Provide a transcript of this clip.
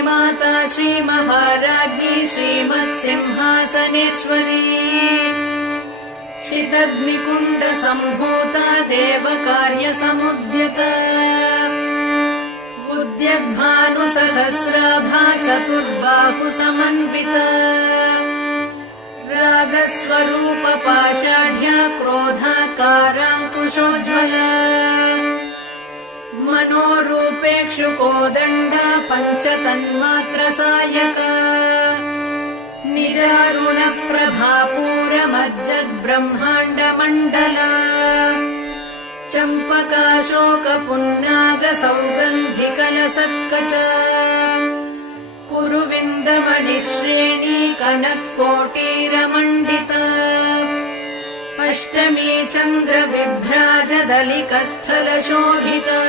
श्रीमाता श्रीमहाराज्ञी श्रीमत्सिंहासनेश्वरी चिदग्निकुण्ड सम्भूता देवकार्यसमुद्यता उद्यद्भानुसहस्राभा चतुर्बाहुसमन्विता रागस्वरूप पाषाढ्या क्रोधाकाराङ्कुशोज्ज्वला मनोरूपेक्षुकोदण्डा पञ्चतन्मात्रसायका निजारुणप्रभापूरमज्जद्ब्रह्माण्डमण्डला चम्पकाशोकपुन्नागसौगन्धिकलसत्कचा कुरुविन्दमणिश्रेणी कनत्कोटीरमण्डिता अष्टमी चन्द्रविभ्राजदलिकस्थलशोभिता